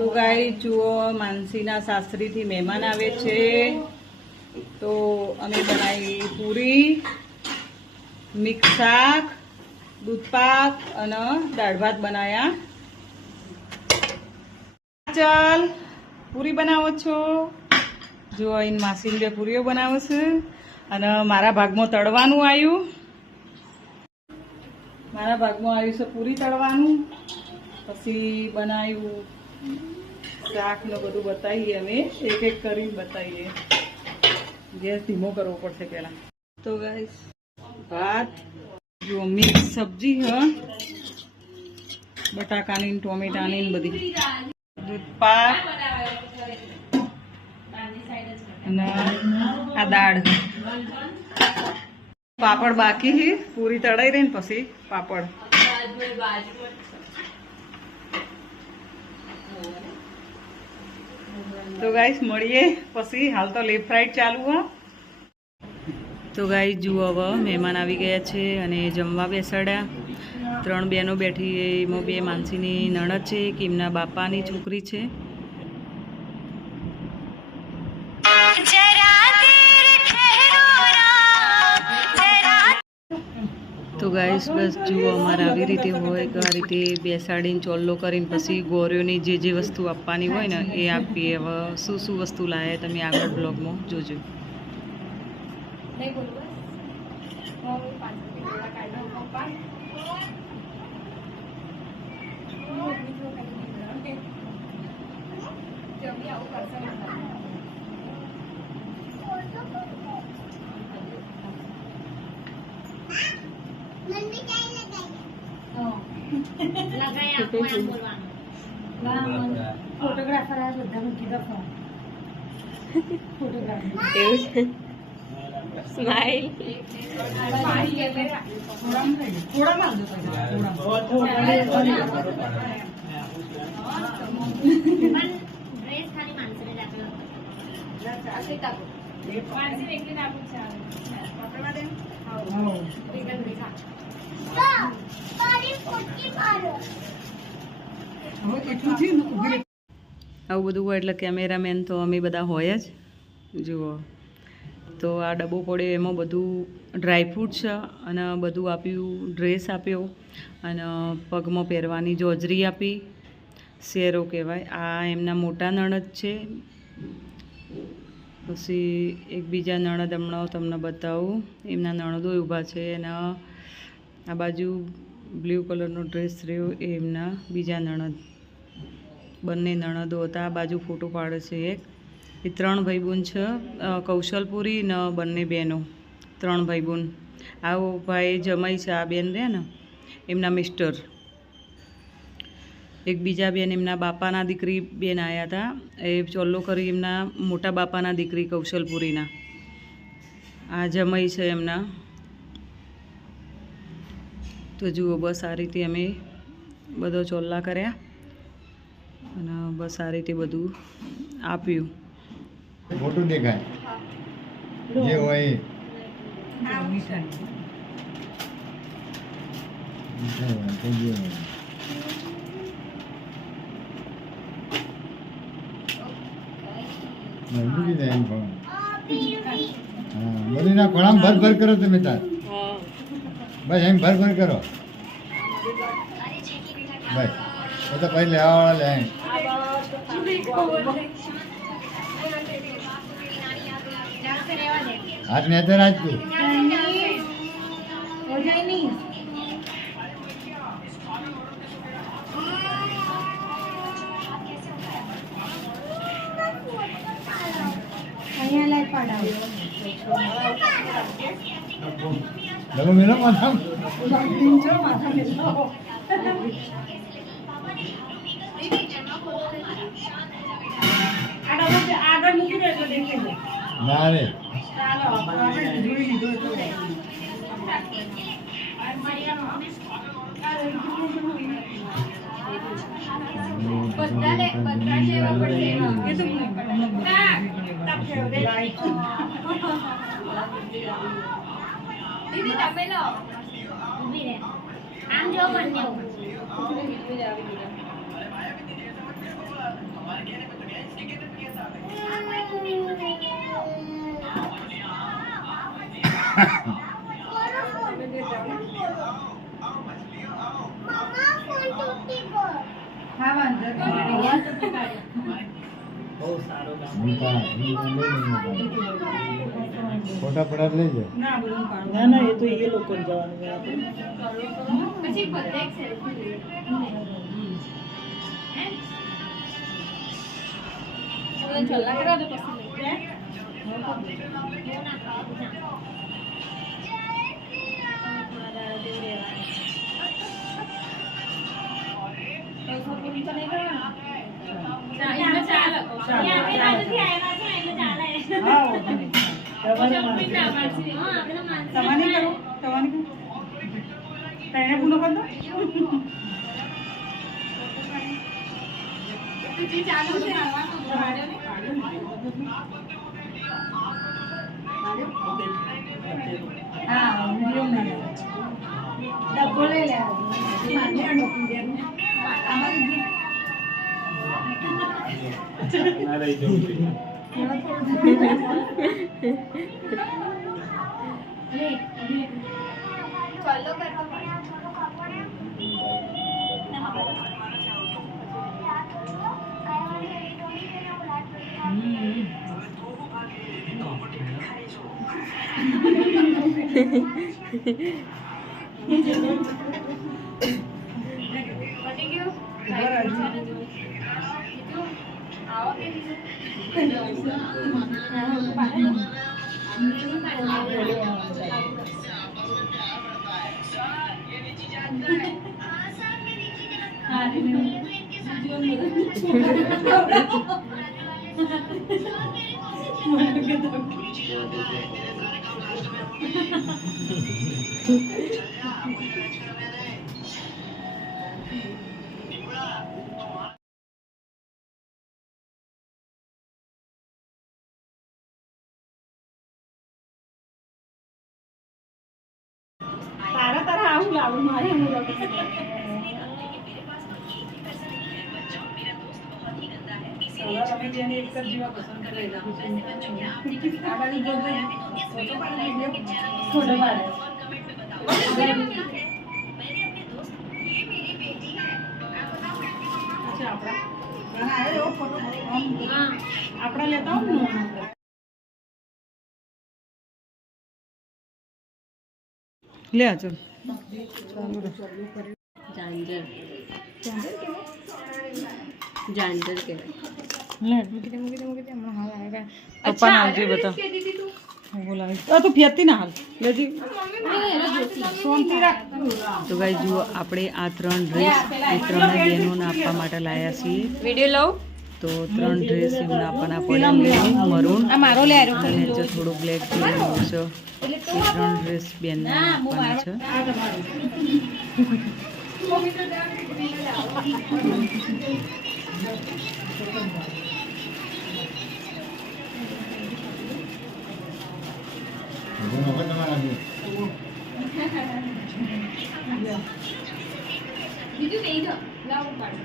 તો ગાઈસ જુઓ, માનસીના સાસરીથી મહેમાન આવે છે, તો અમે બનાવી પૂરી, મિક્સ શાક, દૂધ પાક અને દાળ ભાત બનાવ્યા. ચાલ પૂરી બનાવો છો? જો અહીં માસીને બે પૂરીઓ બનાવે છે અને મારા ભાગમાં તળવાનું આવ્યું. મારા ભાગમાં આવ્યું છે પૂરી તળવાનું. પછી બનાવ્યું શાક ને બધું બતાવીએ, અમે એક એક કરીને બતાવીએ. ગેસ ધીમો કરવો પડશે પહેલા. તો ગાઈસ ભાત, જો મિક્સ સબ્જી હ, બટાકાની ટોમેટાની બધી, દૂધ પાક અને આ દાળ. પાપડ બાકી છે, પૂરી તળાઈ રહી ને પછી પાપડ. તો ગાઈસ મળીએ પછી. હાલ તો લેફ્ટ રાઈટ ચાલુ હ. તો ગાઈસ જુઓ, હવે મહેમાન આવી ગયા છે અને જમવા બેસાડ્યા. 3 બહેનો બેઠી, એમાં 2 માનસીની નણદ છે, કે એમના બાપાની છોકરી છે. તો ગાઈસ બસ જુઓ, અમારે આવી રીતે હોય કે આ રીતે બેસાડીને ચોલ્લો કરીને પછી ગોરીઓની જે વસ્તુ આપવાની હોય ને એ આપીએ. હવે શું વસ્તુ લાવે તમે આગળ બ્લોગમાં જોજો. ફોટોગ્રાફર આ બધા મૂકી દો. એવું સ્માઈલ આવું બધું હોય એટલે કેમેરામેન તો અમે બધા હોય જ. જુઓ, તો આ ડબ્બો પડ્યો, એમાં બધું ડ્રાયફ્રૂટ છે અને બધું આપ્યું. ડ્રેસ આપ્યો અને પગમાં પહેરવાની જોજરી આપી, શેરો કહેવાય. આ એમના મોટા નણદ છે. પછી એક બીજા નણદ હમણાં તમને બતાવું, એમના નણદો ઊભા છે. અને આ બાજુ બ્લુ કલરનો ડ્રેસ રહ્યો એ એમના બીજા નણદ. બંને નણદો હતા. આ બાજુ ફોટો પાડે છે એક. એ 3 ભાઈબંધ છે, કૌશલપુરી ને બંને બહેનો, 3 ભાઈબંધ. આવો ભાઈ જમાઈ છે, આ બેન રહ્યા ને એમના મિસ્ટર. એક બીજા બેન એમના બાપાના દીકરી બેન આવ્યા હતા, એ ચોલ્લો કરી એમના મોટા બાપાના દીકરી કૌશલપુરીના. આ જમાઈ છે એમના. તો જુઓ, બસ આ રીતે અમે બધો ચોલ્લા કર્યા અને બસ આ રીતે બધું આપ્યું. ફોટો દેખાય જે હોય બધી ના ઘણા ભર કરો તમે તાર. બસ એમ ભર કરો બસ. તો ભાઈ લેવા વાળા લે. હાથ ને તો રાજ તું તમે મેલો માથા ના રે દીદી તમે લો ઊભી રહે આમ જો બંને હા વાંધો ફોટા પડા લઈ જાઓ. ના ના એ તો એ લોકો જવાનું પછી બધે એક સેલ્ફી લઈએ છલ્લા કરા તો પછી ડબ્બો લઈ લે ફોલો કરવા તારા આવું લાવું મારે આપડા લેતા લે આ ચાલ જાંજર જાંજર કહેવાય. પપ્પા ના આવજે બતા બોલાવી આ તો ફેતી ના હાલ લેજી શાંતિ રાખ. તો ગાઈસ જુઓ આપણે આ 3 ડ્રેસ એ 3 બહેનોને આપવા માટે લાયા છીએ. વિડીયો લઉં તો 3 ડ્રેસ એમને આપવાના પડે મરૂન મારો લે અને જો થોડું બ્લેક જેવું છે એ 3 ડ્રેસ બેનને આપવાના છે. બીજું નહીં તો લાવું પાડો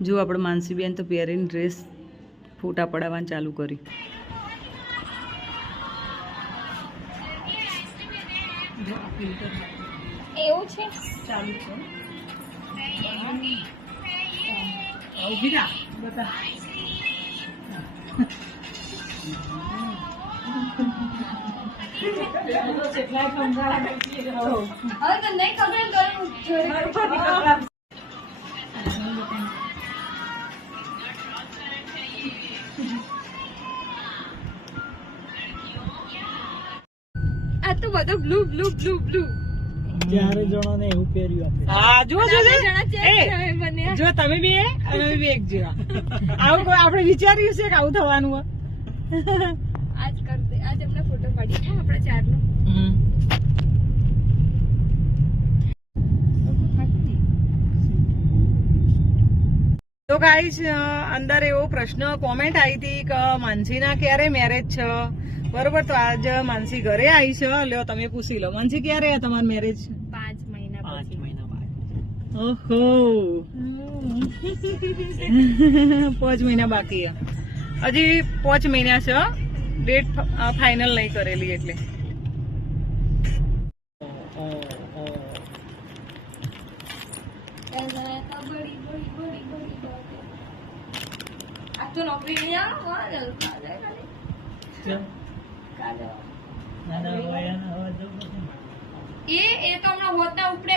જો આપણે માનસીબેન તો પહેરીને ડ્રેસ ફોટા પડાવવાનું ચાલુ કરી. એવું છે. ચાલુ છે હવે તો નહીં ખબર આ તો બધો બ્લુ બ્લુ બ્લુ બ્લુ હા જુઓ જો જણા ચેક તમે બન્યા. જો તમે બી એ અને અમે બી એક જેવા આવું કોઈ આપણે વિચાર્યું છે કે આવું થવાનું હોય? આજ અમને ફોટો પાડી છે આપણા ચારનો. તો ગાઈસ અંદર એવો પ્રશ્ન કોમેન્ટ આવી હતી કે માનસીના ક્યારે મેરેજ છે, બરોબર? તો આજ માનસી ઘરે આવી છે. લ્યો તમે પૂછી લો, માનસી ક્યારે તમારું મેરેજ? 5 મહિના પછી. ઓહો 5 મહિના બાકી હજી 5 મહિના છે. ડેટ ફાઇનલ નહીં કરેલી એટલે. આ તો નોકરી નહીં આવે એ તો હમણાં હોતા ઉપડે